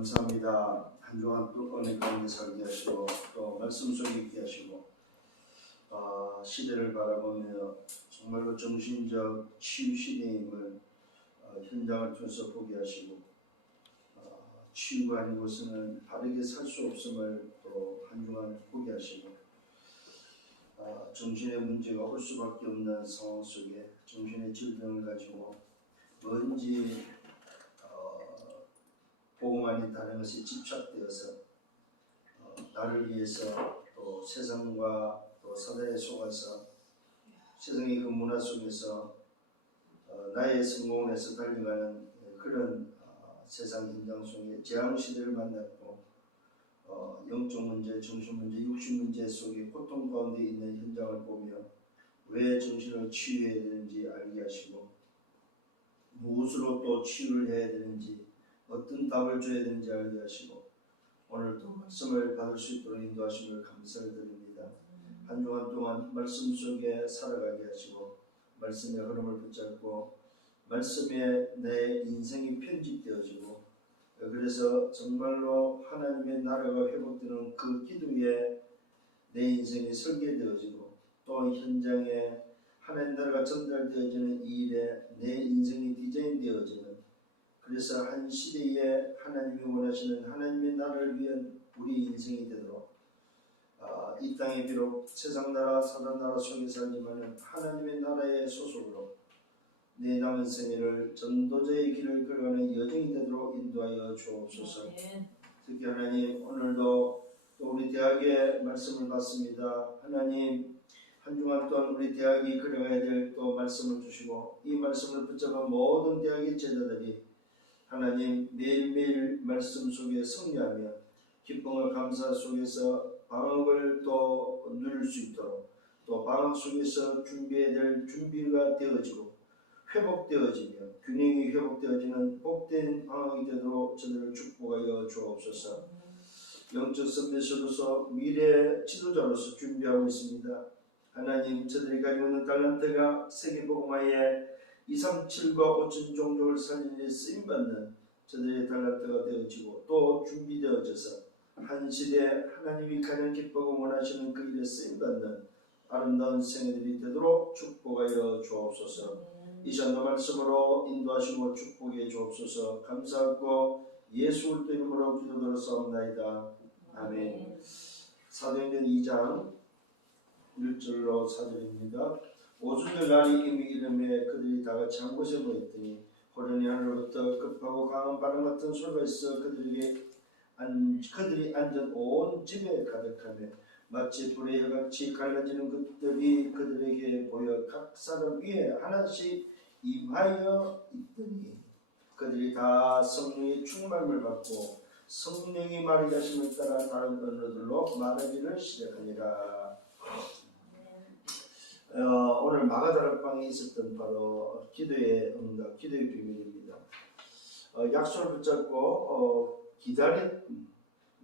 감사합니다. 한 주간 또 은혜 가운데 살게 하시고 또 말씀 속에 있게 하시고 시대를 바라보며 정말로 정신적 치유 시대임을 현장을 통해서 보게 하시고 치유가 아닌 것은 바르게 살 수 없음을 또 한 주간 보게 하시고 정신의 문제가 올 수밖에 없는 상황 속에 정신의 질병을 가지고 뭔지 복음 아닌 다른 것이 집착되어서 나를 위해서 또 세상과 또 사단에 속아서 세상의 그 문화 속에서 나의 성공을 해서 달려가는 그런 세상 현장 속에 재앙시대를 만났고 영적 문제, 정신 문제, 육신 문제 속에 고통 가운데 있는 현장을 보며 왜 정신을 치유해야 되는지 알게 하시고 무엇으로 또 치유를 해야 되는지 어떤 답을 줘야 되는지 알게 하시고 오늘도 말씀을 받을 수 있도록 인도하심을 감사를 드립니다. 한 주간 동안 말씀 속에 살아가게 하시고 말씀의 흐름을 붙잡고 말씀에 내 인생이 편집되어지고 그래서 정말로 하나님의 나라가 회복되는 그 기도에 내 인생이 설계되어지고 또 현장에 하나님 나라가 전달되어지는 이 일에 내 인생이 디자인되어지는 그래서 한 시대에 하나님이 원하시는 하나님의 나라를 위한 우리 인생이 되도록 이 땅에 비록 세상 나라 사단 나라 속에 살지만 하나님의 나라의 소속으로 내 남은 생애를 전도자의 길을 걸어가는 여정이 되도록 인도하여 주옵소서. 특히 하나님 오늘도 또 우리 대학의 말씀을 받습니다. 하나님 한 주간 동안 우리 대학이 걸어가야 될 또 말씀을 주시고 이 말씀을 붙잡은 모든 대학의 제자들이 하나님 매일매일 말씀 속에 승리하며 기쁨과 감사 속에서 방학을 또 누릴 수 있도록 또 방학 속에서 준비해야 될 준비가 되어지고 회복되어지며 균형이 회복되어지는 복된 방학이 되도록 저들을 축복하여 주옵소서. 영적 선배로서 미래 지도자로서 준비하고 있습니다. 하나님 저들이 가지고 있는 달란트가 세계복음화에 237과 5천 종족을 살리는 데 쓰임받는 저들의 달란트가 되어지고 또 준비되어져서 한 시대 하나님이 가장 기뻐하고 원하시는 그 일에 쓰임받는 아름다운 생애들이 되도록 축복하여 주옵소서. 이 전도 말씀으로 인도하시고 축복해 주옵소서. 감사하고 예수 그리스도 이름으로 기도드렸사옵나이다. 아멘. 사도행전 2장 1절로 4절입니다. 오순절 날이 이미 이름에 그들이 다같이 한 곳에 모였더니 호련히 하늘로부터 급하고 강한 바람 같은 소리가 있어 그들이 앉은 온 집에 가득하며 마치 불의 혀같이 갈라지는 것들이 그들에게 보여 각 사람 위에 하나씩 임하여 있더니 그들이 다 성령의 충만을 받고 성령이 말하게 하심을 따라 다른 언어들로 말하기를 시작하니라. 오늘 마가다락방에 있었던 바로 기도의 응답, 기도의 비밀입니다. 약속을 붙잡고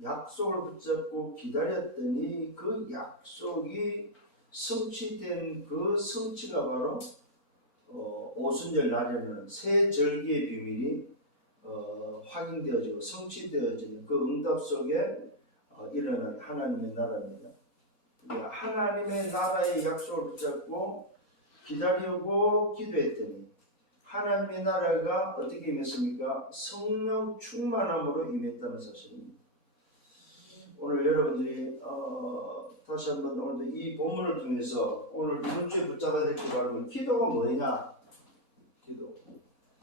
약속을 붙잡고 기다렸더니 그 약속이 성취된 그 성취가 바로 오순절 날에는 새 절기의 비밀이 확인되어지고 성취되어지는 그 응답 속에 일어난 하나님의 나라입니다. 하나님의 나라의 약속을 붙잡고 기다리고 기도했더니 하나님의 나라가 어떻게 임했습니까? 성령 충만함으로 임했다는 사실입니다. 오늘 여러분들이 다시 한번 오늘도 이 본문을 통해서 오늘 이번 주에 붙잡아야 될 게 바로 기도가 뭐냐? 기도.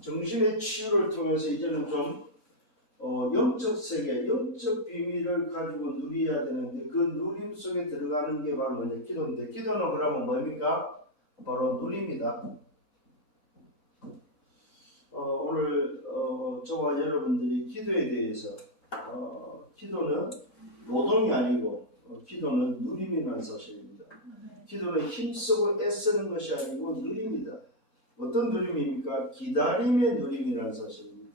정신의 치유를 통해서 이제는 좀 영적 세계, 영적 비밀을 가지고 누려야 되는데 그 누림 속에 들어가는 게 바로 뭐냐? 기도인데 기도는 그러면 뭡니까? 바로 누림이다. 오늘 저와 여러분들이 기도에 대해서 기도는 노동이 아니고 기도는 누림이라는 사실입니다. 기도는 힘쓰고 애쓰는 것이 아니고 누림이다. 어떤 누림입니까? 기다림의 누림이라는 사실입니다.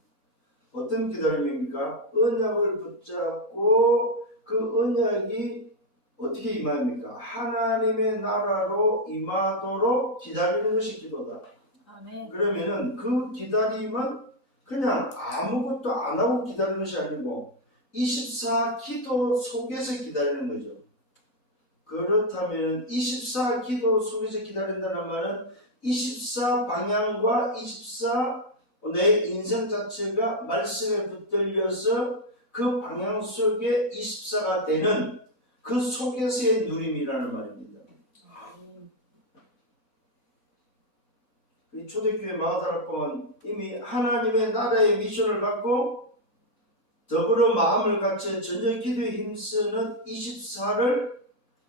어떤 기다림입니까? 언약을 붙잡고 그 언약이 어떻게 임합니까? 하나님의 나라로 임하도록 기다리는 것이 기도다. 아멘. 그러면은 그 기다림은 그냥 아무것도 안 하고 기다리는 것이 아니고 24 기도 속에서 기다리는 거죠. 그렇다면 24 기도 속에서 기다린다는 말은 24 방향과 24 내 인생 자체가 말씀에 붙들려서 그 방향 속에 24가 되는 그 속에서의 누림이라는 말입니다. 이 초대교회 마가다락방은 이미 하나님의 나라의 미션을 받고 더불어 마음을 갖춰 전혀 기도에 힘쓰는 24를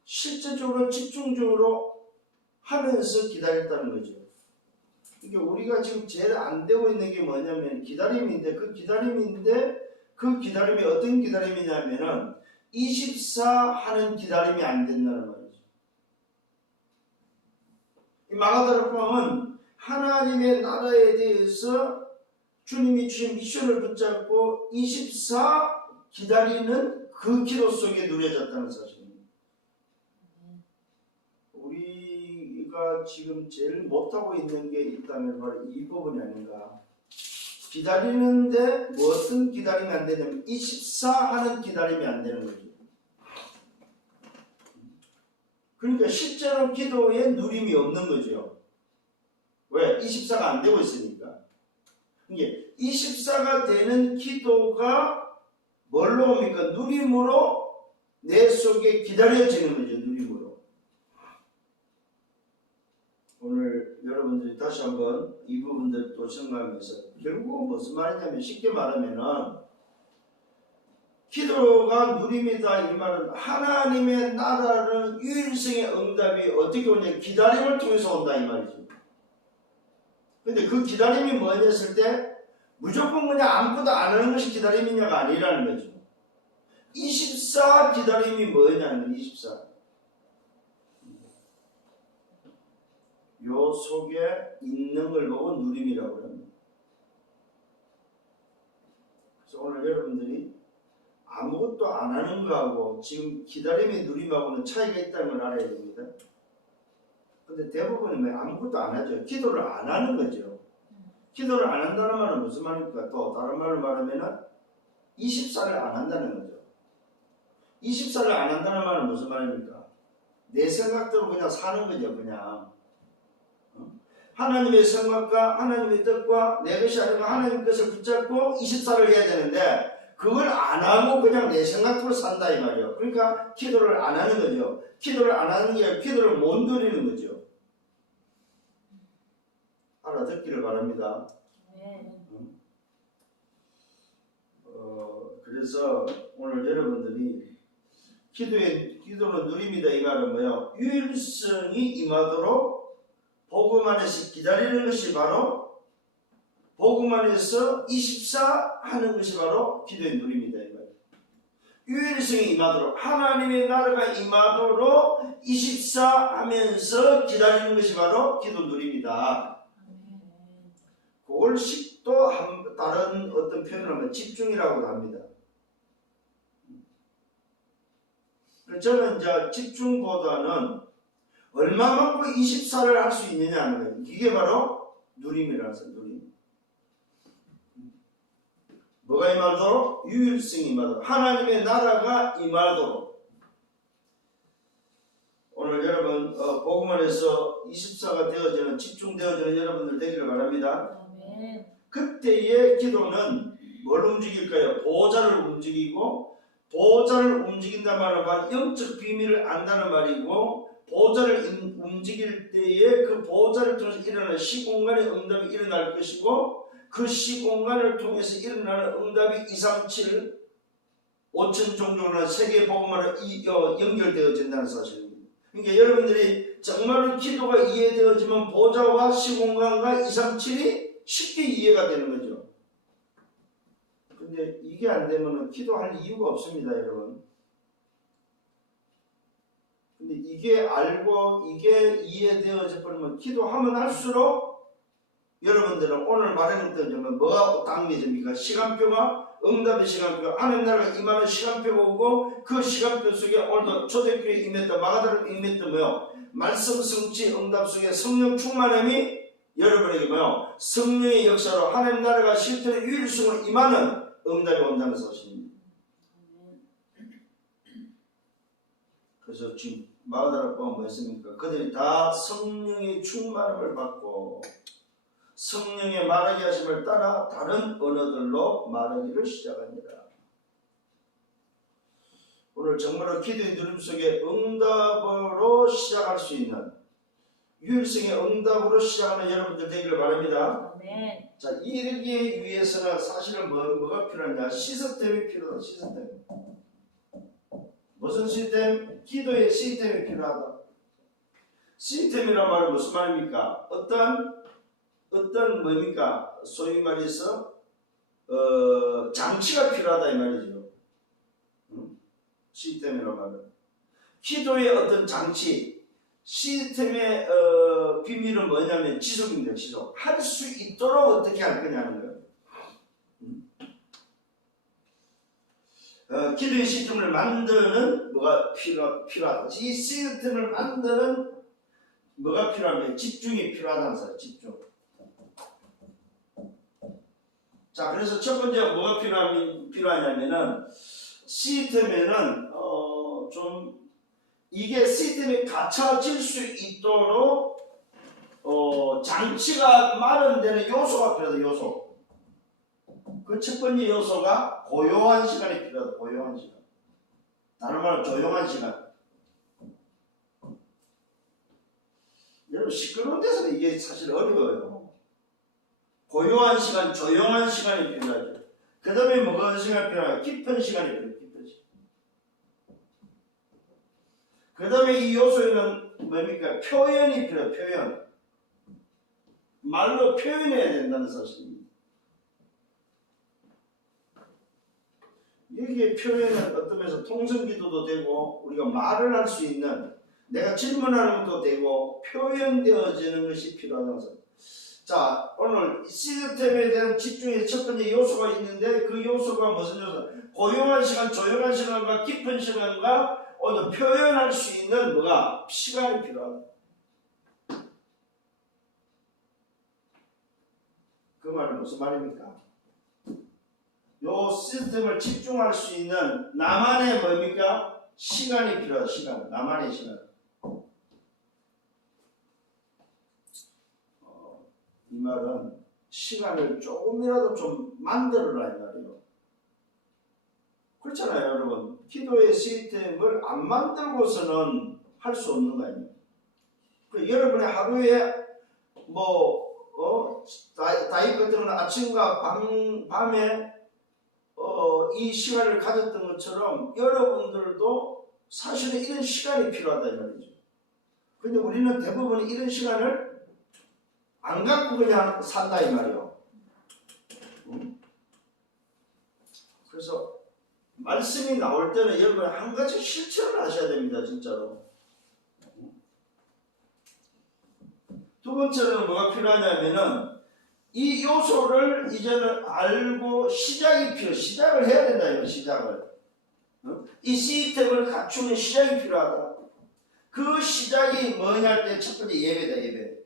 실제적으로 집중적으로 하면서 기다렸다는 거죠. 그러니까 우리가 지금 제일 안 되고 있는 게 뭐냐면 기다림인데 그 기다림이 어떤 기다림이냐면은 24 하는 기다림이 안 된다는 말이죠. 이 마가다락방은 하나님의 나라에 대해서 주님이 주신 미션을 붙잡고 24 기다리는 그 기도 속에 누려졌다는 사실입니다. 우리가 지금 제일 못하고 있는 게 있다면 바로 이 부분이 아닌가. 기다리는데 무엇은 기다림이 안 되냐면 24 하는 기다림이 안 되는 거죠. 그러니까 실제로 기도에 누림이 없는 거죠. 왜? 24가 안 되고 있으니까. 이게 24가 되는 기도가 뭘로 옵니까? 누림으로 내 속에 기다려지는 거죠. 누림으로. 오늘 여러분들이 다시 한번 이 부분들 또 생각하면서 결국은 무슨 말이냐면 쉽게 말하면은 기도가 누림이다 이 말은 하나님의 나라는 유일성의 응답이 어떻게 오냐 기다림을 통해서 온다 이 말이죠. 근데 그 기다림이 뭐냐 했을 때 무조건 그냥 아무것도 안 하는 것이 기다림이냐가 아니라는 거죠. 24 기다림이 뭐냐는 24. 요 속에 있는 걸 보고 누림이라고 합니다. 그래서 오늘 여러분들이 아무것도 안 하는 거하고 지금 기다림의 누림하고는 차이가 있다는 걸 알아야 됩니다. 근데 대부분은 아무것도 안 하죠. 기도를 안 하는 거죠. 기도를 안 한다는 말은 무슨 말입니까? 또 다른 말로 말하면 24를 안 한다는 거죠. 24를 안 한다는 말은 무슨 말입니까? 내 생각대로 그냥 사는 거죠. 그냥 하나님의 생각과 하나님의 뜻과 내 것이 아니고 하나님 것을 붙잡고 24를 해야 되는데 그걸 안 하고 그냥 내 생각대로 산다 이 말이에요. 그러니까 기도를 안 하는 거죠. 기도를 안 하는 게 아니라 기도를 못 누리는 거죠. 알아듣기를 바랍니다. 그래서 오늘 여러분들이 기도는 누림이다 이 말은 뭐예요? 유일성이 임하도록 복음 안에서 기다리는 것이 바로 복음 안에서 24 하는 것이 바로 기도의 누림이다 이 말이에요. 유일성이 임하도록 하나님의 나라가 임하도록 24 하면서 기다리는 것이 바로 기도 누림이다. 그걸 또 다른 어떤 표현을 하면 집중이라고 합니다. 저는 이제 집중보다는 얼마만큼 24를 할 수 있느냐 하는 거예요. 이게 바로 누림이라서 누림. 뭐가 임하도록? 유일성이 임하도록. 하나님의 나라가 임하도록. 오늘 여러분 복음 안에서 24가 되어지는 집중되어지는 여러분들 되기를 바랍니다. 그때의 기도는 뭘 움직일까요? 보호자를 움직이고 보호자를 움직인다는 말은 영적 비밀을 안다는 말이고 보호자를 움직일 때에 그 보호자를 통해서 일어나는 시공간의 응답이 일어날 것이고 그 시공간을 통해서 일어나는 응답이 237 5천 종족이나 세계 복음으로 연결되어진다는 사실입니다. 그러니까 여러분들이 정말로 기도가 이해되어지면 보호자와 시공간과 237이 쉽게 이해가 되는 거죠. 근데 이게 안 되면 기도할 이유가 없습니다, 여러분. 근데 이게 알고 이게 이해되어져 버리면 기도하면 할수록 여러분들은 오늘 말했던 뭐가 당겨집니까? 시간표가 응답의 시간표, 하나님 나라가 임하는 시간표가 오고 그 시간표 속에 오늘도 초대교회에 임했던 마가다락에 임했던 뭐요? 말씀 성취 응답 속에 성령 충만함이 여러분에게 뭐요? 성령의 역사로 하나님 나라가 실제로 유일성으로 임하는 응답이 온다는 사실입니다. 그래서 지금 마가다락방은 뭐였습니까? 그들이 다 성령의 충만함을 받고 성령의 말하게 하심을 따라 다른 언어들로 말하기를 시작하니라. 오늘 정말로 기도의 누림 속에 응답으로 시작할 수 있는 유일성의 응답으로 시작하는 여러분들 되기를 바랍니다. 아멘. 자, 이르기 위해서는 사실은 뭐가 필요하냐? 시스템이 필요하다. 시스템. 무슨 시스템? 기도의 시스템이 필요하다. 시스템이란 말은 무슨 말입니까? 어떤 뭡니까? 소위 말해서 장치가 필요하다 이 말이죠. 시스템이란 말은 기도의 어떤 장치, 시스템의 비밀은 뭐냐면 지속입니다. 지속. 할 수 있도록 어떻게 할 거냐는 거예요. 기도의 시스템을 만드는 뭐가 필요하다. 이 시스템을 만드는 뭐가 필요하면 집중이 필요하다는 사실. 집중. 자, 그래서 첫 번째 뭐가 필요하냐면은 시스템에는 좀 이게 시스템이 갖춰질 수 있도록 장치가 마련되는 요소가 필요하다. 요소. 그 첫 번째 요소가 고요한 시간이 필요하다. 고요한 시간. 다른 말로 조용한 시간. 여러분 시끄러운 데서는 이게 사실 어려워요. 고요한 시간, 조용한 시간이 필요하죠. 그 다음에 뭐가 시간이 필요하죠? 깊은 시간이 필요해요. 깊은 시간. 그 다음에 이 요소에는 뭡니까? 표현이 필요해요. 표현. 말로 표현해야 된다는 사실입니다. 여기에 표현은 어떤 면에서 통성기도도 되고 우리가 말을 할 수 있는 내가 질문하는 것도 되고 표현되어지는 것이 필요하다는 사실. 자, 오늘 시스템에 대한 집중의 첫 번째 요소가 있는데 그 요소가 무슨 요소? 고요한 시간, 조용한 시간과 깊은 시간과 오늘 표현할 수 있는 뭐가? 시간이 필요하다. 그 말은 무슨 말입니까? 요 시스템을 집중할 수 있는 나만의 뭡니까? 시간이 필요하다. 시간. 나만의 시간. 이 말은 시간을 조금이라도 좀 만들어라 이 말이에요. 그렇잖아요, 여러분. 기도의 시스템을 안 만들고서는 할 수 없는 거 아니에요. 여러분의 하루에 다윗 같은 경우는 아침과 밤에 이 시간을 가졌던 것처럼 여러분들도 사실은 이런 시간이 필요하다 이 말이죠. 근데 우리는 대부분 이런 시간을 안 갖고 그냥 산다 이 말이에요. 그래서 말씀이 나올 때는 여러분 한 가지 실천을 하셔야 됩니다. 진짜로. 두 번째는 뭐가 필요하냐면은 이 요소를 이제는 알고 시작을 해야 된다 이거 시작을. 이 시스템을 갖추는 시작이 필요하다. 그 시작이 뭐냐 할 때 첫 번째 예배다. 예배.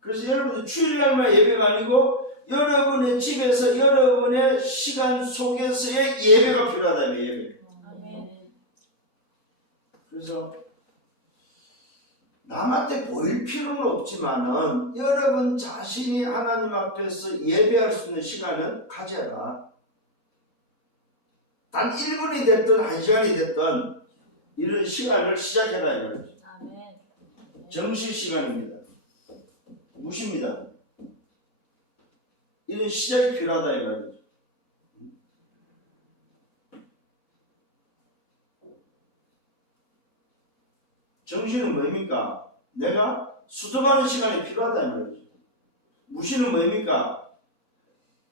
그래서 여러분들 주일날만 예배가 아니고 여러분의 집에서 여러분의 시간 속에서의 예배가 필요하다. 예배. 그래서 남한테 보일 필요는 없지만은 여러분 자신이 하나님 앞에서 예배할 수 있는 시간은 가져라. 단 1분이 됐든 1시간이 됐든 이런 시간을 시작해라 이 말이죠. 정시 시간입니다. 무시입니다. 이런 시작이 필요하다 이 말이죠. 정시는 뭡니까? 내가 수습하는 시간이 필요하다 이 말이죠. 무시는 뭡니까?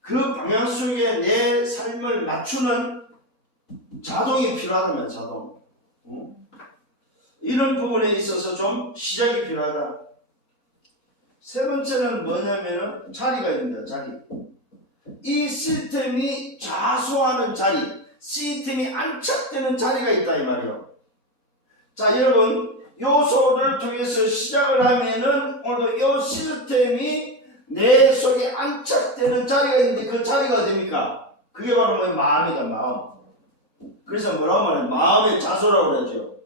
그 방향 속에 내 삶을 맞추는 자동이 필요하다면 자동. 이런 부분에 있어서 좀 시작이 필요하다. 세 번째는 뭐냐면은 자리가 있습니다. 자리. 이 시스템이 좌소하는 자리, 시스템이 안착되는 자리가 있다 이 말이에요. 자, 여러분, 요소를 통해서 시작을 하면은 오늘 요 시스템이 내 속에 안착되는 자리가 있는데 그 자리가 어딥니까? 그게 바로 뭐예요? 마음이다, 마음. 그래서 뭐라고 말해요? 마음의 자소라고 그러죠.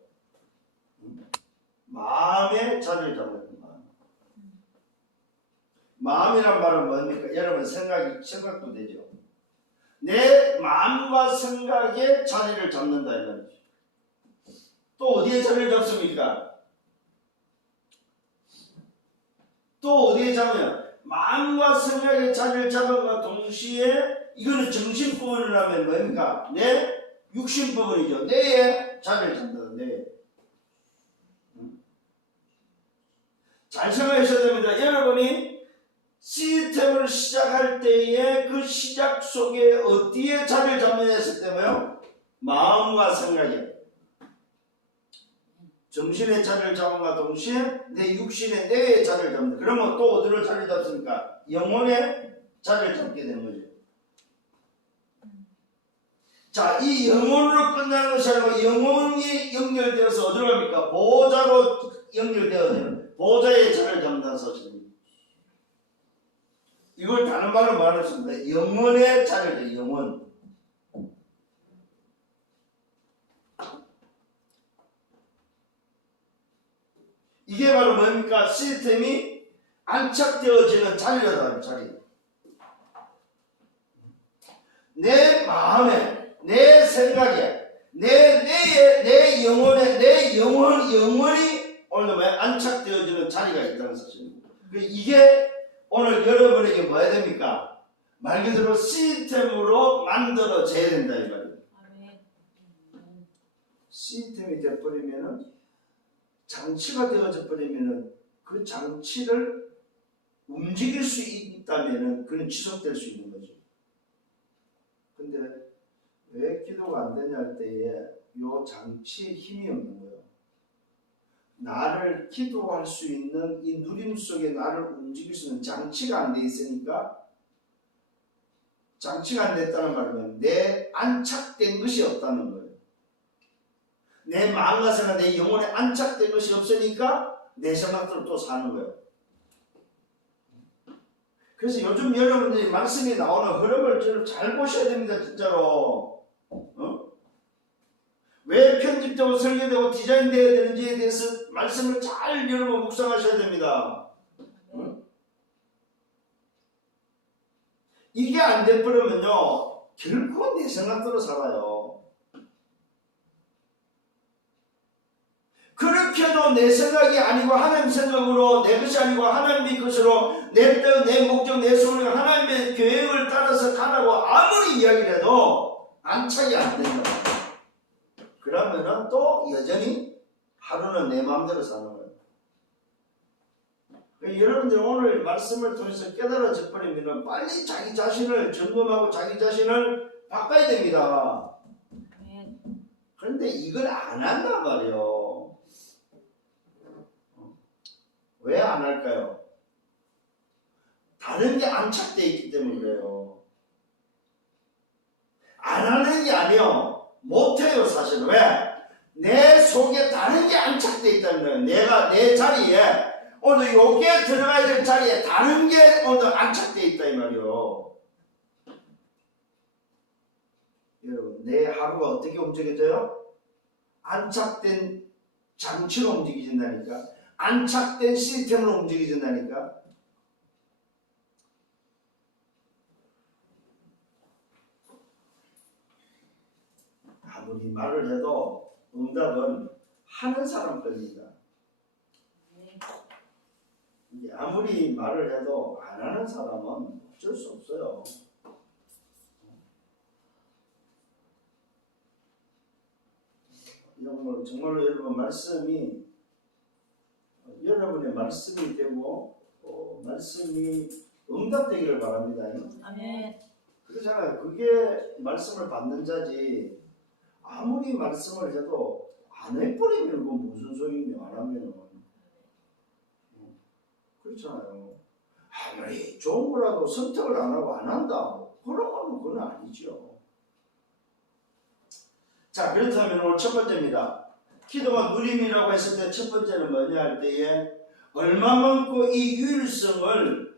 마음의 자리를 잡는 마음. 마음이란 말은 뭡니까? 여러분 생각도 되죠. 내 마음과 생각의 자리를 잡는다 이 말이죠. 또 어디에 자리를 잡습니까? 또 어디에 잡으면 마음과 생각의 자리를 잡음과 동시에 이거는 정신 부분이라면 뭡니까? 내 육신 부분이죠. 뇌에 자리를 잡는다. 뇌. 잘 생각하셔야 됩니다. 여러분이 시스템을 시작할 때에 그 시작 속에 어디에 자리를 잡느냐 했을 때요, 마음과 생각에 정신의 자리를 잡음과 동시에 내 육신의 뇌의 자리를 잡는다. 그러면 또 어디를 자리를 잡습니까? 영혼의 자리를 잡게 되는 거죠. 자, 이 영혼으로 끝나는 것이 아니고 영혼이 연결되어서 어디로 갑니까? 보호자로 연결되어서 보호자의 자리를 잡는다는 사실입니다. 이걸 다른 말로 말했습니다. 영혼의 자리죠, 영혼. 이게 바로 뭡니까? 시스템이 안착되어지는 자리라는 자리. 내 마음에, 내 생각에, 내 뇌에, 내 영혼에, 내 영혼이 오늘 뭐야? 안착되어지는 자리가 있다는 사실입니다. 이게 오늘 여러분에게 뭐 해야 됩니까? 말 그대로 시스템으로 만들어져야 된다 이 말이에요. 시스템이 되어버리면은 장치가 되어져 버리면은 그 장치를 움직일 수 있다면은 그는 지속될 수 있는 거죠. 근데 왜 기도가 안 되냐 할 때에 요 장치에 힘이 없는 거예요. 나를 기도할 수 있는 이 누림 속에 나를 움직일 수 있는 장치가 안 돼 있으니까, 장치가 안 됐다는 말은 내 안착된 것이 없다는 거예요. 내 마음과 생각, 내 영혼에 안착된 것이 없으니까 내 생각대로 또 사는 거예요. 그래서 요즘 여러분들이 말씀이 나오는 흐름을 잘 보셔야 됩니다. 진짜로. 왜 편집되고 설계되고 디자인되어야 되는지에 대해서 말씀을 잘 여러분 묵상하셔야 됩니다. 이게 안 돼버리면요 결코 내 생각대로 살아요. 그렇게도 내 생각이 아니고 하나님 생각으로, 내 것이 아니고 하나님의 것으로, 내 뜻, 내 목적, 내 소원이 하나님의 계획을 따라서 가라고 아무리 이야기를 해도 안착이 안 된다. 그러면은 또 여전히 하루는 내 마음대로 사는 거예요. 여러분들 오늘 말씀을 통해서 깨달아져 버리면 빨리 자기 자신을 점검하고 자기 자신을 바꿔야 됩니다. 그런데 이걸 안 한단 말이에요. 왜 안 할까요? 다른 게 안착되어 있기 때문에 그래요. 안 하는 게 아니에요. 못해요 사실은. 왜? 내 속에 다른 게 안착되어 있다는 거예요. 내가 내 자리에 오늘 여기에 들어가야 될 자리에 다른 게 오늘 안착되어 있다 이 말이에요. 여러분 내 하루가 어떻게 움직여져요? 안착된 장치로 움직여진다니까. 안착된 시스템으로 움직여진다니까. 아무리 말을 해도 응답은 하는 사람 겁니다. 아무리 말을 해도 안 하는 사람은 어쩔 수 없어요. 정말로 여러분 말씀이 여러분의 말씀이 되고 말씀이 응답되기를 바랍니다. 아멘. 그렇잖아요. 그게 말씀을 받는 자지. 아무리 말씀을 해도 안 해버리면 그건 무슨 소용이냐 안 하면은. 그렇잖아요. 아무리 좋은 거라도 선택을 안 하고 안 한다. 그런 건 아니죠. 자, 그렇다면 오늘 첫 번째입니다. 기도가 누림이라고 했을 때 첫 번째는 뭐냐 할 때에 얼마만큼 이 유일성을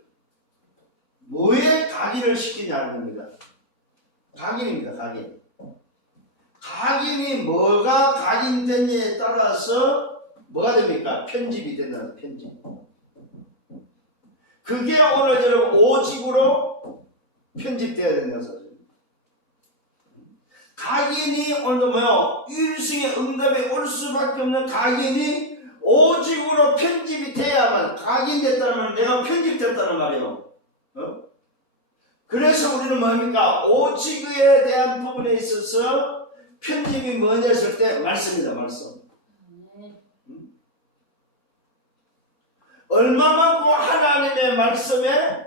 뭐에 각인을 시키냐는 겁니다. 각인입니다. 각인. 각인이 뭐가 각인되냐에 따라서 뭐가 됩니까? 편집이 된다는 편집. 그게 오늘 여러분 오직으로 편집되어야 된다는 사실. 각인이 오늘도 뭐요? 유일성의 응답에 올 수밖에 없는 각인이 오직으로 편집이 돼야만 각인됐다는 내가 편집됐다는 말이에요. 그래서 우리는 뭡니까? 오직에 대한 부분에 있어서 편집이 뭐냐 했을 때 말씀이다. 말씀. 얼마만큼 하나님의 말씀에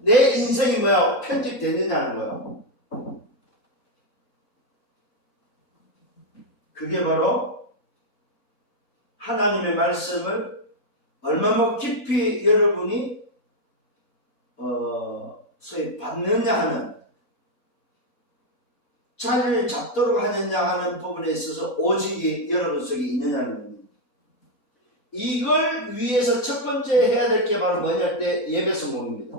내 인생이 뭐야? 편집되느냐는 거예요. 그게 바로 하나님의 말씀을 얼마만큼 깊이 여러분이 소위 받느냐 하는 자리를 잡도록 하느냐 하는 부분에 있어서 오직이 여러분 속에 있느냐는 겁니다. 이걸 위해서 첫 번째 해야 될 게 바로 뭐냐 할 때 예배 성공입니다.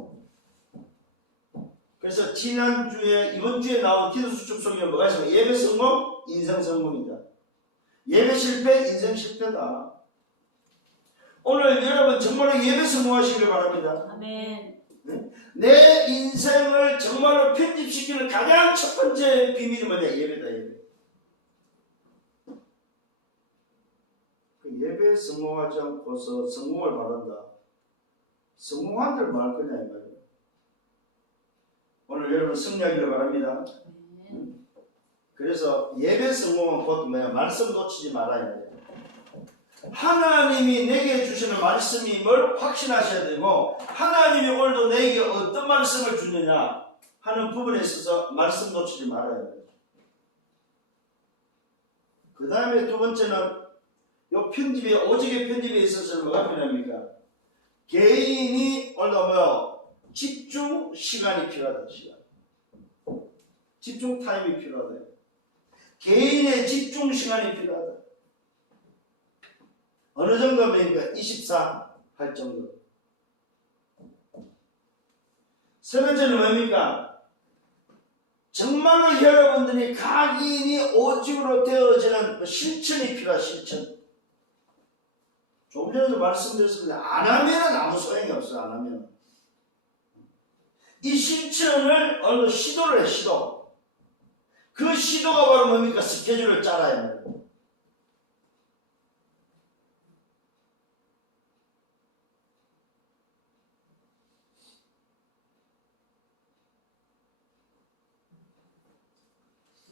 그래서 지난주에 이번 주에 나온 기도 수축 성경 뭐가 있어요? 예배 성공, 인생 성공이다. 예배 실패, 인생 실패다. 오늘 여러분 정말로 예배 성공하시길 바랍니다. 아멘. 내 인생을 정말로 편집시키는 가장 첫 번째 비밀이 뭐냐? 예배다. 예배. 그 예배 성공하지 않고서 성공을 바란다. 성공한 대로 말 거냐 이 말이에요. 오늘 여러분 승리하기를 바랍니다. 그래서 예배 성공은 곧 뭐야? 말씀 놓치지 말아야 돼요. 하나님이 내게 주시는 말씀임을 확신하셔야 되고 하나님이 오늘도 내게 어떤 말씀을 주느냐 하는 부분에 있어서 말씀 놓치지 말아야 돼요. 그 다음에 두 번째는 요 편집에 오직의 편집에 있어서 뭐가 필요합니까? 개인이 오늘도 뭐요? 집중 시간이 필요하다. 시간. 집중 타임이 필요하다. 개인의 집중 시간이 필요하다. 어느 정도입니까? 24 할 정도. 세 번째는 뭡니까? 정말로 여러분들이 각인이 오직으로 되어지는 실천이 필요한 실천. 조금 전에도 말씀드렸습니다. 안 하면 아무 소용이 없어요. 안 하면. 이 실천을 어느 시도를 해, 시도. 그 시도가 바로 뭡니까? 스케줄을 짜라야 합니다.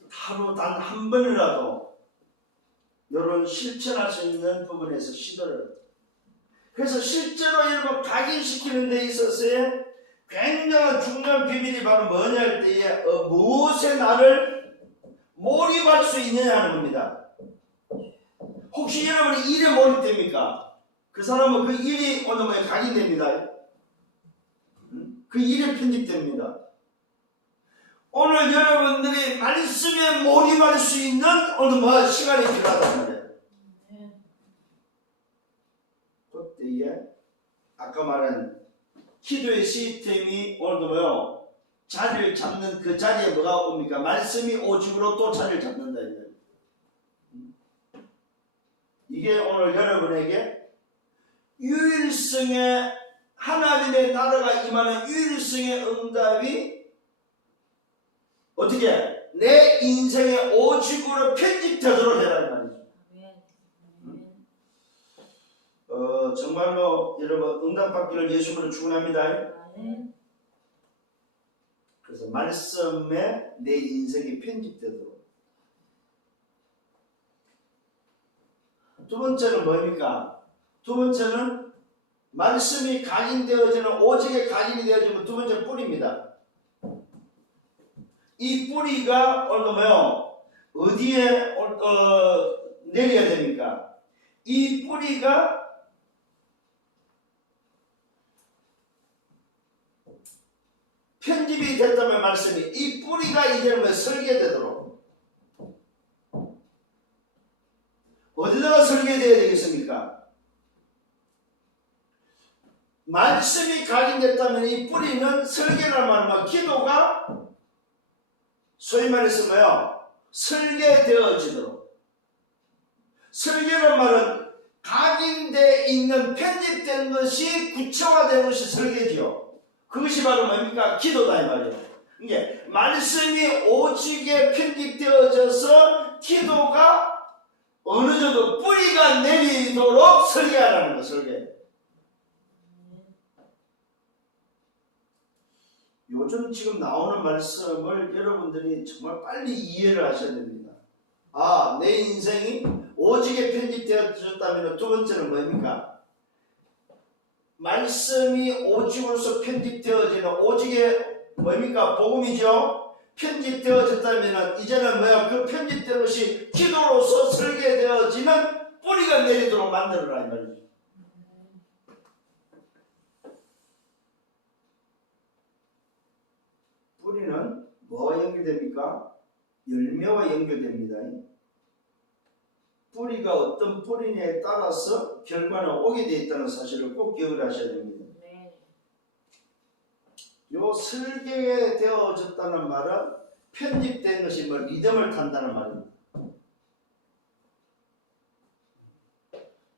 하루 단 한 번이라도 이런 실천할 수 있는 부분에서 시도를. 그래서 실제로 여러분 각인시키는 데 있어서의 굉장한 중요한 비밀이 바로 뭐냐 할 때에 무엇에 나를 몰입할 수 있느냐 하는 겁니다. 혹시 여러분이 일에 몰입됩니까? 그 사람은 그 일이 오늘 뭐에 각인됩니다. 그 일에 편집됩니다. 오늘 여러분들이 말씀에 몰입할 수 있는 어느 뭐 시간이 필요하단 말이에요. 그때에 아까 말한 기도의 시스템이 오늘도 뭐요? 자리를 잡는 그 자리에 뭐가 옵니까? 말씀이 오직으로 또 자리를 잡는다. 이게 오늘 여러분에게 유일성의 하나님의 나라가 임하는 유일성의 응답이 어떻게 내 인생의 오직으로 편집되도록 해라는 말이죠. 정말로 여러분 응답받기를 예수님으로 축원합니다. 그래서 말씀에 내 인생이 편집되도록. 두 번째는 뭡니까? 두 번째는 말씀이 각인되어지는 오직에 각인이 되어지면 두 번째는 뿌리입니다. 이 뿌리가 오늘도 뭐요? 어디에 내려야 됩니까? 이 뿌리가 편집이 됐다면 말씀이 이 뿌리가 이제 설계되도록 어디다가 설계되어야 되겠습니까? 말씀이 각인됐다면 이 뿌리는 설계란 말은 기도가 소위 말해서 뭐요? 설계되어지도록. 설계란 말은 각인되어 있는 편집된 것이 구체화된 것이 설계지요. 그것이 바로 뭡니까? 기도다 이 말이에요. 이게 말씀이 오직에 편집되어져서 기도가 어느 정도 뿌리가 내리도록 설계하라는 거, 설계. 요즘 지금 나오는 말씀을 여러분들이 정말 빨리 이해를 하셔야 됩니다. 아, 내 인생이 오직에 편집되어졌다면 두 번째는 뭡니까? 말씀이 오직으로서 편집되어지는 오직의 뭡니까? 복음이죠. 편집되어졌다면 이제는 뭐야? 그 편집된 것이 기도로서 설계되어지는 뿌리가 내리도록 만들어라 이 말이죠. 뿌리는 뭐와 연결됩니까? 열매와 연결됩니다. 뿌리가 어떤 뿌리냐에 따라서 결과는 오게 되어 있다는 사실을 꼭 기억을 하셔야 됩니다. 요 설계되어졌다는 말은 편집된 것이 뭐 리듬을 탄다는 말입니다.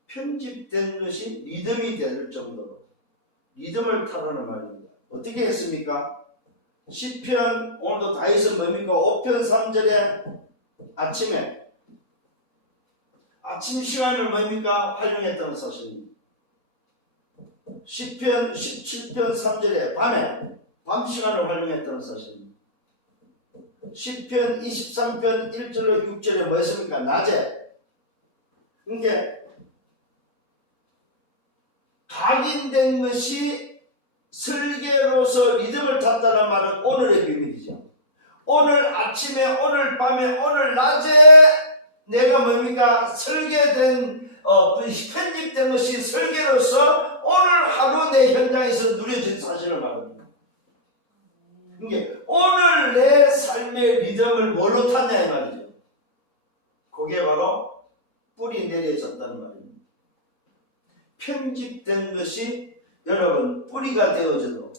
편집된 것이 리듬이 될 정도로 리듬을 타라는 말입니다. 어떻게 했습니까? 시편 오늘도 다윗은 뭡니까? 5편 3절에 아침에 아침 시간을 뭡니까? 활용했다는 사실입니다. 시편 17편 3절에 밤에 밤 시간을 활용했다는 사실입니다. 시편 23편 1절로 6절에 뭐 했습니까? 낮에. 그러니까 각인된 것이 설계로서 리듬을 탔다는 말은 오늘의 비밀이죠. 오늘 아침에, 오늘 밤에, 오늘 낮에 내가 뭡니까? 설계된, 편집된 것이 설계로서 오늘 하루 내 현장에서 누려진 사실을 말합니다. 그러니까 오늘 내 삶의 리듬을 뭘로 탔냐 이 말이죠. 그게 바로 뿌리 내려졌다는 말입니다. 편집된 것이 여러분 뿌리가 되어져도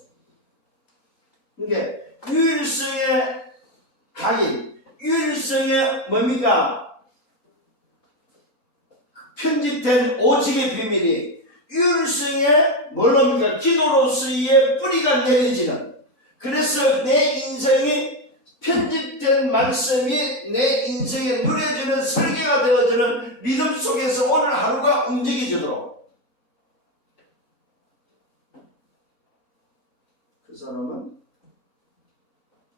그러니까 유일성의 각인, 유일성의 뭡니까? 편집된 오직의 비밀이 유일성의 뭘로입니까? 기도로서의 뿌리가 내려지는, 그래서 내 인생이 편집된 말씀이 내 인생에 누려지는 설계가 되어지는 리듬 속에서 오늘 하루가 움직여지도록 그 사람은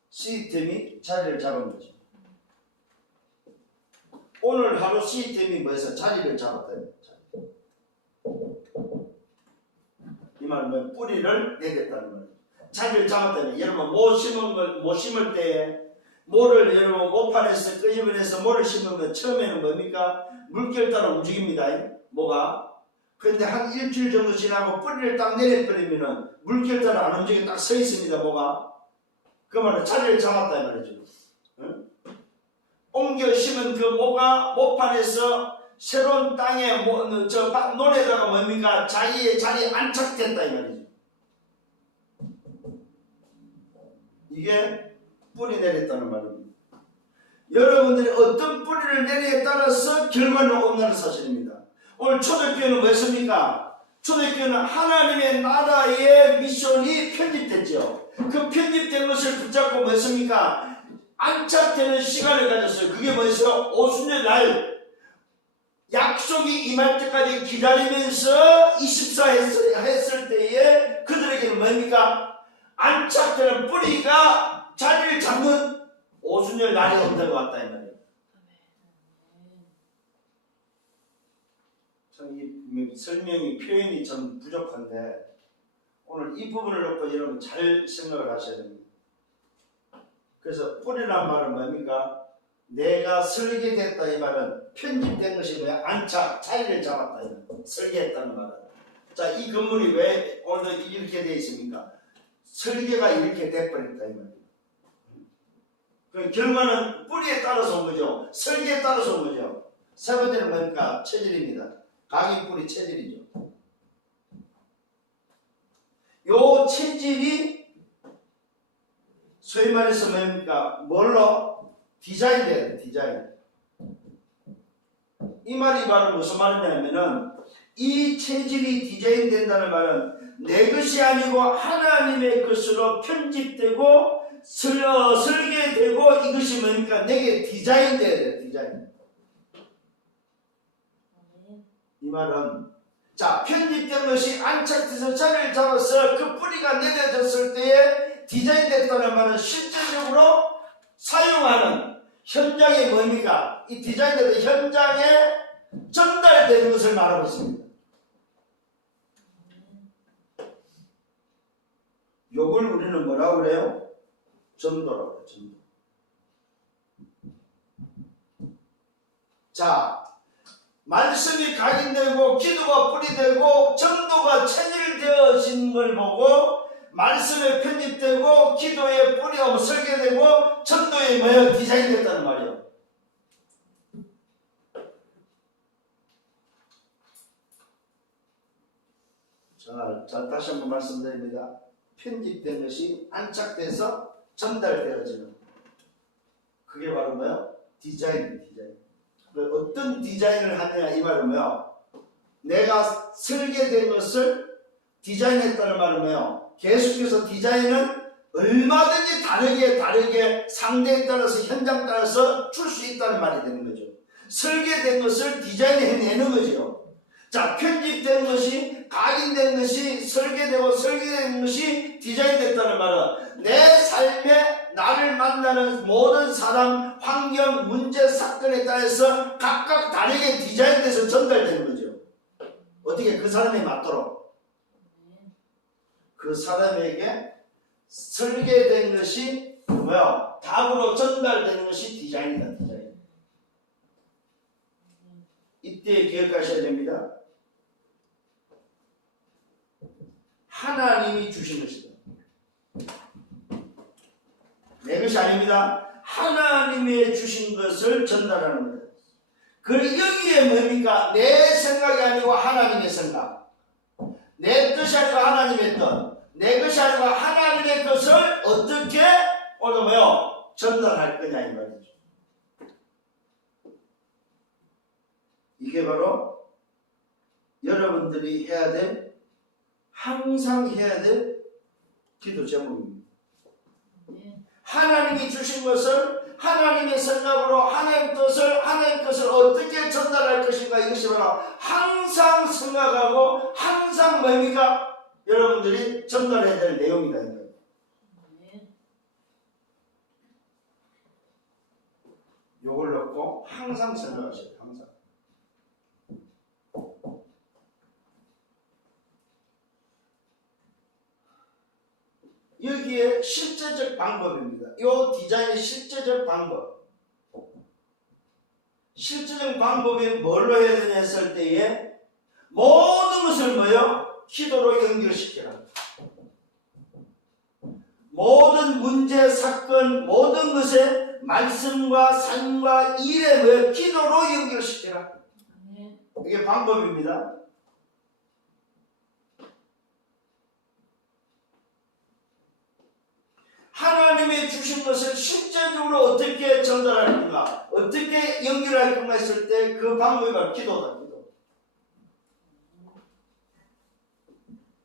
시스템이 자리를 잡은 거죠. 오늘 하루 시스템이 뭐해서 자리를 잡았다. 이 말은 뿌리를 내렸다는 말이에요. 자리를 잡았다는, 여러분 못 심을 때에 모를 여러분 모판에서 끄집어내서 모를 심으면 처음에는 뭡니까? 물결 따라 움직입니다. 뭐가? 그런데 한 일주일 정도 지나고 뿌리를 딱 내려버리면은 물결 따라 안 움직여 딱 서 있습니다. 뭐가? 그 말은 자리를 잡았다 이 말이죠. 응? 옮겨 심은 그 모가 모판에서 새로운 땅에 논에다가 뭡니까? 자기의 자리에 안착됐다 이 말이죠. 이게 뿌리 내렸다는 말입니다. 여러분들이 어떤 뿌리를 내리에 따라서 결과는 온다는 사실입니다. 오늘 초대교회는 뭐였습니까? 초대교회는 하나님의 나라의 미션이 편집됐죠. 그 편집된 것을 붙잡고 뭐였습니까? 안착되는 시간을 가졌어요. 그게 뭐였어요? 오순절 날 약속이 임할 때까지 기다리면서 24 했을 때에 그들에게는 뭡니까? 안착되는 뿌리가 자리를 잡는 오순절 날이 온다고 왔다 이 말이에요. 참 이 설명이 표현이 좀 부족한데 오늘 이 부분을 놓고 여러분 잘 생각을 하셔야 됩니다. 그래서 뿌리란 말은 뭡니까? 내가 설계됐다 이 말은 편집된 것이 뭐야? 안착, 자리를 잡았다 이 말. 설계했다는 말은. 자, 이 건물이 왜 오늘 이렇게 되어 있습니까? 설계가 이렇게 돼버렸다 이 말이에요. 그 결과는 뿌리에 따라서 온 거죠. 설계에 따라서 온 거죠. 세 번째는 뭡니까? 체질입니다. 각인뿌리 체질이죠. 요 체질이 소위 말해서 뭡니까? 뭘로? 디자인돼야 돼. 디자인. 이 말이 바로 무슨 말이냐면은 이 체질이 디자인된다는 말은 내 것이 아니고 하나님의 것으로 편집되고 설계되고 이것이 뭡니까? 내게 디자인돼야 돼. 디자인. 이 말은 자, 편집된 것이 안착돼서 자리를 잡아서 그 뿌리가 내려졌을 때에 디자인됐다는 말은 실제적으로 사용하는 현장에 뭡니까? 이 디자인된 현장에 전달되는 것을 말하고 있습니다. 요걸 우리는 뭐라고 그래요? 전도라고 해요. 전도. 자, 말씀이 각인되고 기도가 뿌리되고 전도가 체질되어진 걸 보고 말씀에 편집되고 기도에 뿌리가 설계되고 전도에 뭐예요? 디자인됐다는 말이에요. 자, 다시 한번 말씀드립니다. 편집된 것이 안착돼서 전달되어지는 그게 바로 뭐예요? 디자인. 어떤 디자인을 하느냐 이 말은 뭐예요? 내가 설계된 것을 디자인했다는 말은 뭐예요? 계속해서 디자인은 얼마든지 다르게 상대에 따라서 현장 따라서 줄 수 있다는 말이 되는 거죠. 설계된 것을 디자인해내는 거죠. 자, 편집된 것이 각인된 것이 설계된 것이 디자인됐다는 말은 내 삶에 나를 만나는 모든 사람, 환경, 문제, 사건에 따라서 각각 다르게 디자인돼서 전달되는 거죠. 어떻게 그 사람에 맞도록 그 사람에게 설계된 것이 뭐야? 답으로 전달되는 것이 디자인이다. 디자인. 이때 기억하셔야 됩니다. 하나님이 주신 것이다. 내 것이 아닙니다. 하나님의 주신 것을 전달하는 거예요. 그리고 여기에 뭡니까? 내 생각이 아니고 하나님의 생각. 내 뜻이 아니고 하나님의 뜻. 내 것이 아니고 하나님의 것을 어떻게 오늘 뭐요? 전달할 거냐 이 말이죠. 이게 바로 여러분들이 해야 될 항상 해야 될 기도 제목입니다. 하나님이 주신 것을 하나님의 생각으로 하나님의 뜻을 어떻게 전달할 것인가 이것이 바로 항상 생각하고 항상 뭡니까? 여러분들이 전달해야 될 내용이다. 요걸 넣고 항상 생각하셔야 돼요. 항상. 여기에 실제적 방법입니다. 이 디자인의 실제적 방법. 실제적 방법이 뭘로 해야 되냐 했을 때에 모든 것을 뭐요? 기도로 연결시켜라. 모든 문제, 사건, 모든 것에 말씀과 삶과 일에 뭐요? 기도로 연결시켜라. 이게 방법입니다. 하나님이 주신 것을 실제적으로 어떻게 전달할 건가, 어떻게 연결할 건가 했을 때 그 방법이 바로 기도다. 기도.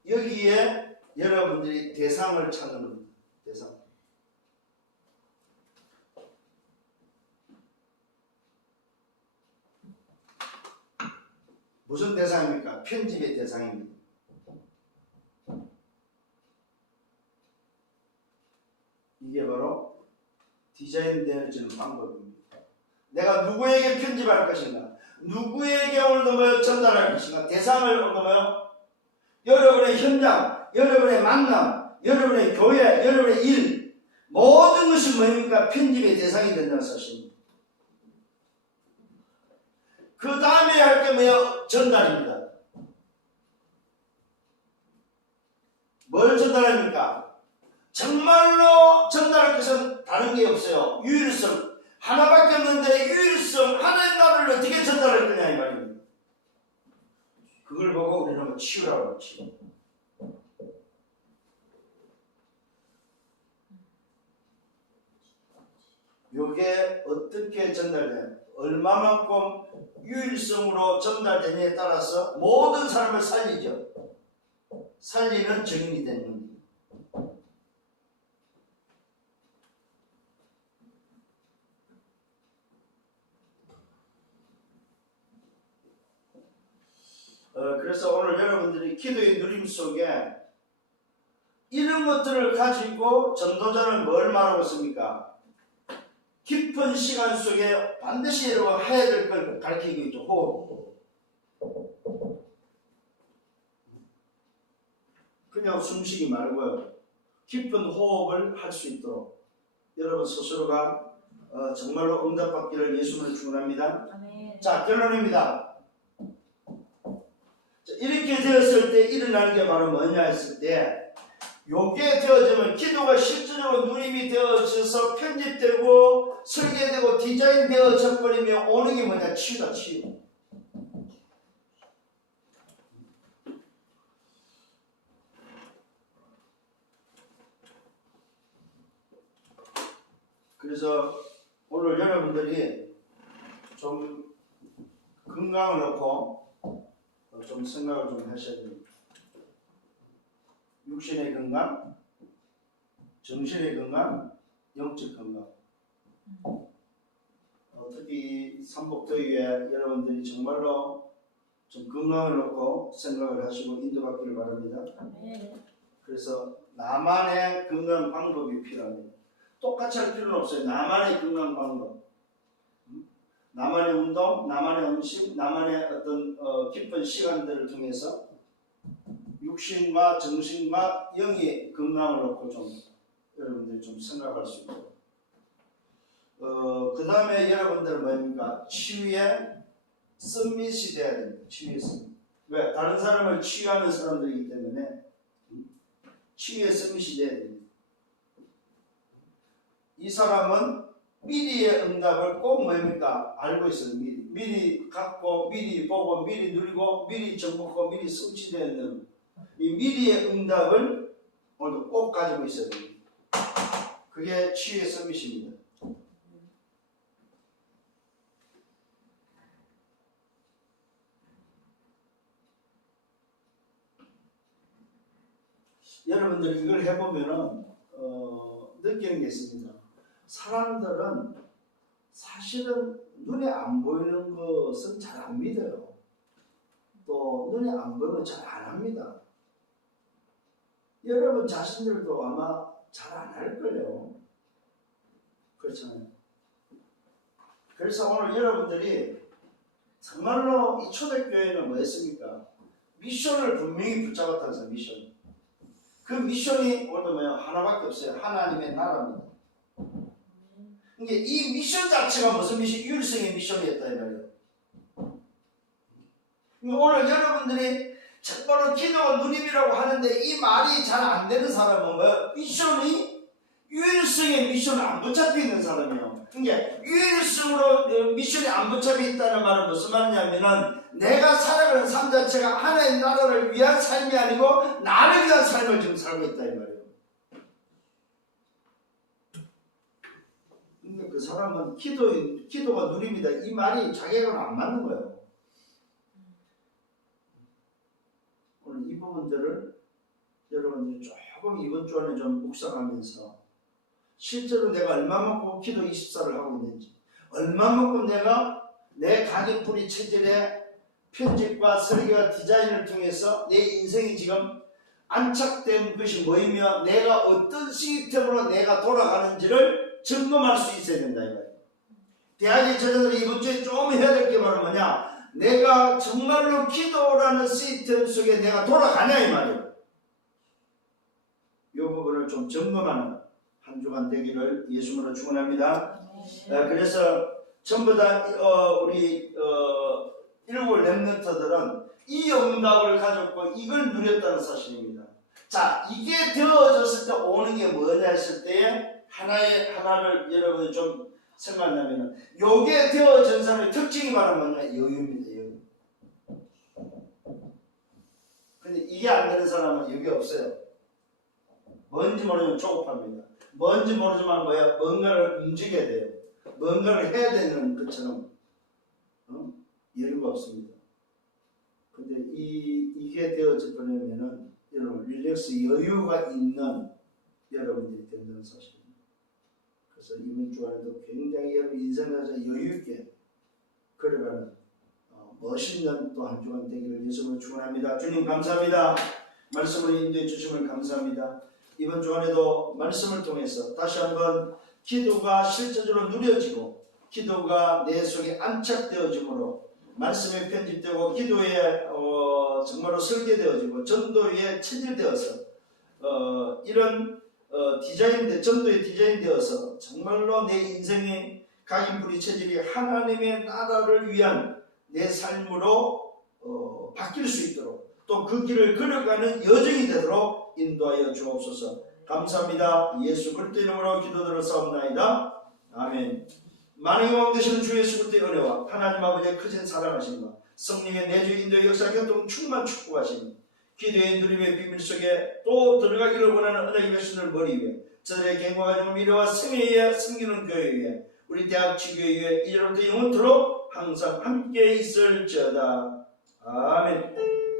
여기에 여러분들이 대상을 찾는 겁니다. 대상. 무슨 대상입니까? 편집의 대상입니다. 이게 바로 디자인되어지는 방법입니다. 내가 누구에게 편집할 것인가, 누구에게 오늘 전달할 것인가, 대상을 오늘 여러분의 현장, 여러분의 만남, 여러분의 교회, 여러분의 일, 모든 것이 뭡니까? 편집의 대상이 된다는 사실입니다. 그 다음에 할 게 뭐예요? 전달입니다. 뭘 전달합니까? 정말로 전달할 것은 다른 게 없어요. 유일성. 하나밖에 없는데 유일성 하나의 나를 어떻게 전달할 거냐 이 말입니다. 그걸 보고 우리는 뭐 치유라고 치유. 요게 어떻게 전달되냐, 얼마만큼 유일성으로 전달되냐에 따라서 모든 사람을 살리죠. 살리는 증인이 되는 겁니다. 그래서 오늘 여러분들이 기도의 누림 속에 이런 것들을 가지고 전도자는 뭘 말하고 있습니까? 깊은 시간 속에 반드시 여러분 해야 될 걸 가르치고 있죠. 호흡. 그냥 숨쉬기 말고요. 깊은 호흡을 할 수 있도록 여러분 스스로가 정말로 응답받기를 예수님을 축원합니다. 자, 결론입니다. 이렇게 되었을 때 일어나는 게 바로 뭐냐 했을 때, 요게 되어지면 기도가 실질적으로 누림이 되어져서 편집되고 설계되고 디자인되어져 버리면 오는 게 뭐냐? 치유다, 치유. 그래서 오늘 여러분들이 좀 건강을 놓고 좀 생각을 좀 하셔야 됩니다. 육신의 건강, 정신의 건강, 영적 건강. 특히 삼복더위에 여러분들이 정말로 좀 건강을 놓고 생각을 하시고 인도받기를 바랍니다. 그래서 나만의 건강 방법이 필요합니다. 똑같이 할 필요는 없어요. 나만의 건강 방법. 나만의 운동, 나만의 음식, 나만의 어떤 깊은 시간들을 통해서 육신과 정신과 영의 건강을 놓고 좀 여러분들이 좀 생각할 수 있고, 그 다음에 여러분들은 뭡니까? 치유에 썸밋이 돼야 됩니다. 치유에 썸밋. 왜? 다른 사람을 치유하는 사람들이기 때문에 치유에 썸밋이 돼야 됩니다. 이 사람은 미리의 응답을 꼭 뭡니까? 알고 있어요. 미리 갖고, 미리 보고, 미리 누리고, 미리 정복하고, 미리 성취되는 이 미리의 응답을 오늘도 꼭 가지고 있어야 됩니다. 그게 치유의 서밋입니다. 여러분들이 이걸 해보면은 느끼는 게 있습니다. 사람들은 사실은 눈에 안 보이는 것은 잘 안 믿어요. 또 눈에 안 보이는 건 잘 안 합니다. 여러분 자신들도 아마 잘 안 할 거예요. 그렇잖아요. 그래서 오늘 여러분들이 정말로 이 초대교회는 뭐였습니까? 미션을 분명히 붙잡았다는 거예요. 미션. 그 미션이 오늘도 뭐예요? 하나밖에 없어요. 하나님의 나라입니다. 그러니까 이 미션 자체가 무슨 미션? 유일성의 미션이었다 이 말이에요. 그러니까 오늘 여러분들이 정말로 기도가 누림이라고 하는데 이 말이 잘 안 되는 사람은 뭐예요? 미션이 유일성의 미션을 안 붙잡혀 있는 사람이에요. 그러니까 유일성으로 미션이 안 붙잡혀 있다는 말은 무슨 말이냐면은 내가 살아가는 삶 자체가 하나의 나라를 위한 삶이 아니고 나를 위한 삶을 지금 살고 있다 이 말이에요. 그러니까 그 사람은 기도가 누림이다 이 말이 자기하고는 안 맞는 거예요. 오늘 이 부분들을 여러분들이 조금 이번 주 안에 좀 묵상하면서 실제로 내가 얼마만큼 기도 24를 하고 있는지, 얼마만큼 내가 내 가정뿌리 체질의 편집과 설계와 디자인을 통해서 내 인생이 지금 안착된 것이 뭐이며 내가 어떤 시스템으로 내가 돌아가는지를 점검할 수 있어야 된다 이거예요. 대학의 저자들이 이번 주에 좀 해야 될 게 바로 뭐냐, 내가 정말로 기도라는 시스템 속에 내가 돌아가냐 이 말이에요. 이 부분을 좀 점검하는 한 주간 되기를 예수님으로 축원합니다. 그래서 전부 다 우리 일곱 렘넌트들은 이 응답을 가졌고 이걸 누렸다는 사실입니다. 자, 이게 되어졌을 때 오는 게 뭐냐 했을 때 하나를 여러분이 좀 생각하냐면 요게 되어진 사람의 특징이 말하면 여유입니다. 여유. 근데 이게 안 되는 사람은 여기 없어요. 뭔지 모르면 조급합니다. 뭔지 모르지만 뭔가를 움직여야 돼요. 뭔가를 해야 되는 것처럼 여유가 없습니다. 근데 이게 되어져 버리면은 여러분 릴렉스 여유가 있는 여러분들이 된다는 사실입니다. 그래서 이번 주간에도 굉장히 여러분 인생에서 여유 있게 걸어가는 멋있는 또 한 주간 되기를 예수님으로 축원합니다. 주님 감사합니다. 말씀을 인도해 주심을 감사합니다. 이번 주간에도 말씀을 통해서 다시 한번 기도가 실제적으로 누려지고 기도가 내 속에 안착되어짐으로 말씀에 편집되고 기도에 정말로 설계되어지고 전도에 체질되어서 이런 전도에 디자인되어서 정말로 내 인생의 각인부리 체질이 하나님의 나라를 위한 내 삶으로 바뀔 수 있도록 또 그 길을 걸어가는 여정이 되도록 인도하여 주옵소서. 감사합니다. 예수 그리스도 이름으로 기도드렸사옵나이다. 아멘. 만행의 왕 되시는 주 예수 그리스도의 은혜와 하나님 아버지의 크신 사랑하심과 성령의 내주 인도의 역사 교통 충만 축복하시니 기도의 누림의 비밀 속에 또 들어가기를 원하는 은혜의 백성을 머리 위에 저들의 갱과 가정 미래와 생애에 의해 섬기는 교회 위에 우리 대학 지교회 위에 이제로부터 영원토록 항상 함께 있을지어다. 아멘.